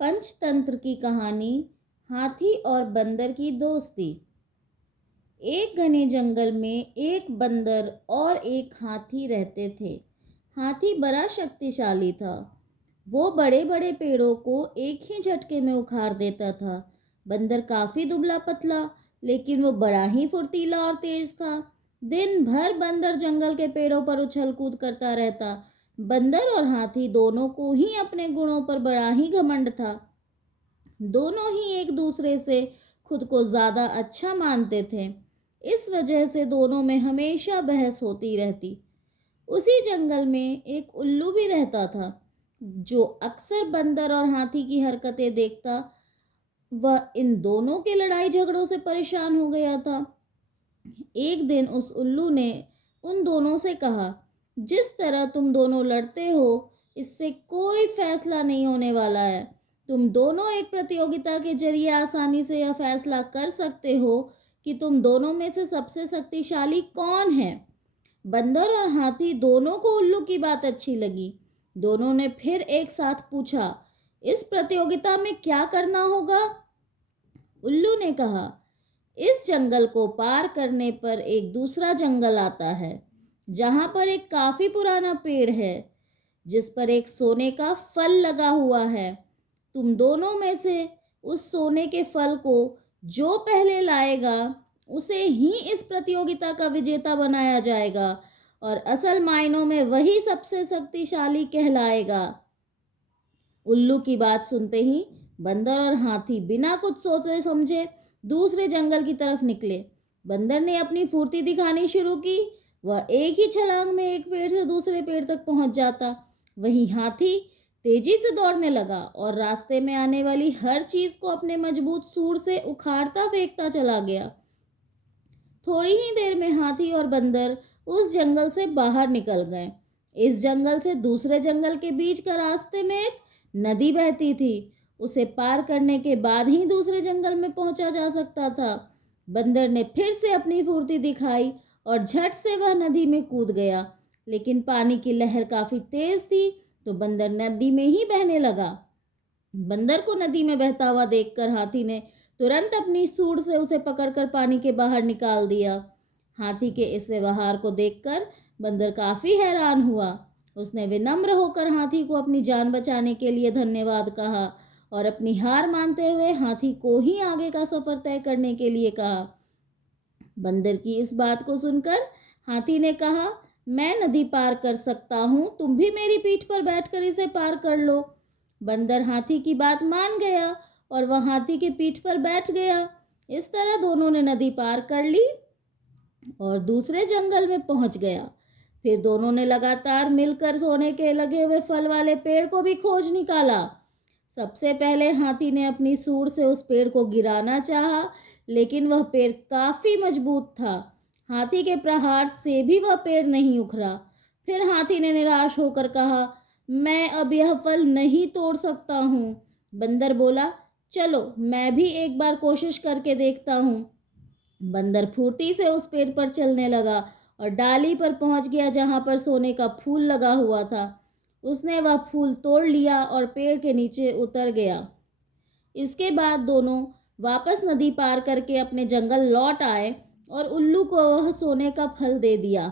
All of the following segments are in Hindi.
पंचतंत्र की कहानी हाथी और बंदर की दोस्ती। एक घने जंगल में एक बंदर और एक हाथी रहते थे। हाथी बड़ा शक्तिशाली था। वो बड़े बड़े पेड़ों को एक ही झटके में उखाड़ देता था। बंदर काफी दुबला पतला, लेकिन वो बड़ा ही फुर्तीला और तेज था। दिन भर बंदर जंगल के पेड़ों पर उछल कूद करता रहता। बंदर और हाथी दोनों को ही अपने गुणों पर बड़ा ही घमंड था। दोनों ही एक दूसरे से खुद को ज्यादा अच्छा मानते थे। इस वजह से दोनों में हमेशा बहस होती रहती। उसी जंगल में एक उल्लू भी रहता था, जो अक्सर बंदर और हाथी की हरकतें देखता। वह इन दोनों के लड़ाई झगड़ों से परेशान हो गया था। एक दिन उस उल्लू ने उन दोनों से कहा, जिस तरह तुम दोनों लड़ते हो, इससे कोई फैसला नहीं होने वाला है। तुम दोनों एक प्रतियोगिता के जरिए आसानी से यह फैसला कर सकते हो कि तुम दोनों में से सबसे शक्तिशाली कौन है। बंदर और हाथी दोनों को उल्लू की बात अच्छी लगी। दोनों ने फिर एक साथ पूछा, इस प्रतियोगिता में क्या करना होगा? उल्लू ने कहा, इस जंगल को पार करने पर एक दूसरा जंगल आता है, जहां पर एक काफी पुराना पेड़ है, जिस पर एक सोने का फल लगा हुआ है। तुम दोनों में से उस सोने के फल को जो पहले लाएगा, उसे ही इस प्रतियोगिता का विजेता बनाया जाएगा और असल मायनों में वही सबसे शक्तिशाली कहलाएगा। उल्लू की बात सुनते ही बंदर और हाथी बिना कुछ सोचे समझे दूसरे जंगल की तरफ निकले। बंदर ने अपनी फुर्ती दिखानी शुरू की। वह एक ही छलांग में एक पेड़ से दूसरे पेड़ तक पहुंच जाता। वहीं हाथी तेजी से दौड़ने लगा और रास्ते में आने वाली हर चीज को अपने मजबूत सूंड से उखाड़ता फेंकता चला गया। थोड़ी ही देर में हाथी और बंदर उस जंगल से बाहर निकल गए। इस जंगल से दूसरे जंगल के बीच का रास्ते में एक नदी बहती थी। उसे पार करने के बाद ही दूसरे जंगल में पहुंचा जा सकता था। बंदर ने फिर से अपनी फुर्ती दिखाई और झट से वह नदी में कूद गया, लेकिन पानी की लहर काफी तेज थी, तो बंदर नदी में ही बहने लगा। बंदर को नदी में बहता हुआ देखकर हाथी ने तुरंत अपनी सूंड से उसे पकड़कर पानी के बाहर निकाल दिया। हाथी के इस व्यवहार को देखकर बंदर काफी हैरान हुआ। उसने विनम्र होकर हाथी को अपनी जान बचाने के लिए धन्यवाद कहा और अपनी हार मानते हुए हाथी को ही आगे का सफर तय करने के लिए कहा। बंदर की इस बात को सुनकर हाथी ने कहा, मैं नदी पार कर सकता हूँ, तुम भी मेरी पीठ पर बैठकर इसे पार कर लो। बंदर हाथी की बात मान गया और वह हाथी के पीठ पर बैठ गया। इस तरह दोनों ने नदी पार कर ली और दूसरे जंगल में पहुंच गया। फिर दोनों ने लगातार मिलकर सोने के लगे हुए फल वाले पेड़ को भी खोज निकाला। सबसे पहले हाथी ने अपनी सूंड से उस पेड़ को गिराना चाहा, लेकिन वह पेड़ काफी मजबूत था। हाथी के प्रहार से भी वह पेड़ नहीं उखड़ा। फिर हाथी ने निराश होकर कहा, मैं अब यह फल नहीं तोड़ सकता हूँ। बंदर बोला, चलो मैं भी एक बार कोशिश करके देखता हूँ। बंदर फुर्ती से उस पेड़ पर चलने लगा और डाली पर पहुंच गया जहां पर सोने का फूल लगा हुआ था। उसने वह फूल तोड़ लिया और पेड़ के नीचे उतर गया। इसके बाद दोनों वापस नदी पार करके अपने जंगल लौट आए और उल्लू को वह सोने का फल दे दिया।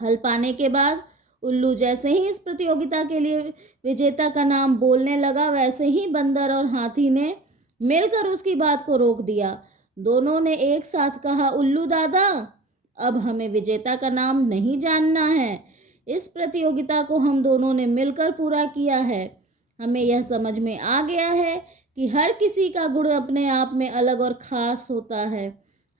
फल पाने के बाद उल्लू जैसे ही इस प्रतियोगिता के लिए विजेता का नाम बोलने लगा, वैसे ही बंदर और हाथी ने मिलकर उसकी बात को रोक दिया। दोनों ने एक साथ कहा, उल्लू दादा, अब हमें विजेता का नाम नहीं जानना है। इस प्रतियोगिता को हम दोनों ने मिलकर पूरा किया है। हमें यह समझ में आ गया है कि हर किसी का गुण अपने आप में अलग और खास होता है।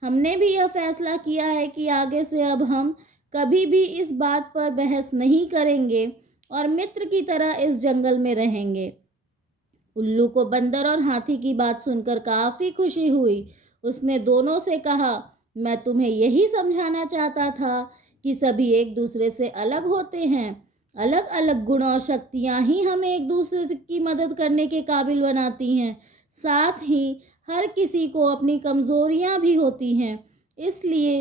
हमने भी यह फैसला किया है कि आगे से अब हम कभी भी इस बात पर बहस नहीं करेंगे और मित्र की तरह इस जंगल में रहेंगे। उल्लू को बंदर और हाथी की बात सुनकर काफी खुशी हुई। उसने दोनों से कहा, मैं तुम्हें यही समझाना चाहता था कि सभी एक दूसरे से अलग होते हैं। अलग अलग गुण और शक्तियां ही हमें एक दूसरे की मदद करने के काबिल बनाती हैं। साथ ही हर किसी को अपनी कमजोरियां भी होती हैं, इसलिए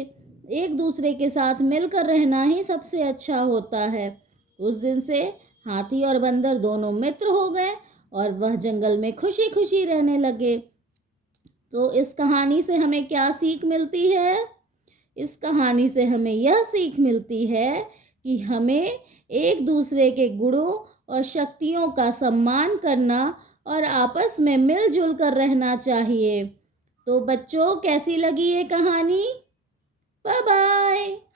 एक दूसरे के साथ मिलकर रहना ही सबसे अच्छा होता है। उस दिन से हाथी और बंदर दोनों मित्र हो गए और वह जंगल में खुशी खुशी रहने लगे। तो इस कहानी से हमें क्या सीख मिलती है? इस कहानी से हमें यह सीख मिलती है कि हमें एक दूसरे के गुणों और शक्तियों का सम्मान करना और आपस में मिलजुल कर रहना चाहिए। तो बच्चों, कैसी लगी ये कहानी? Bye bye.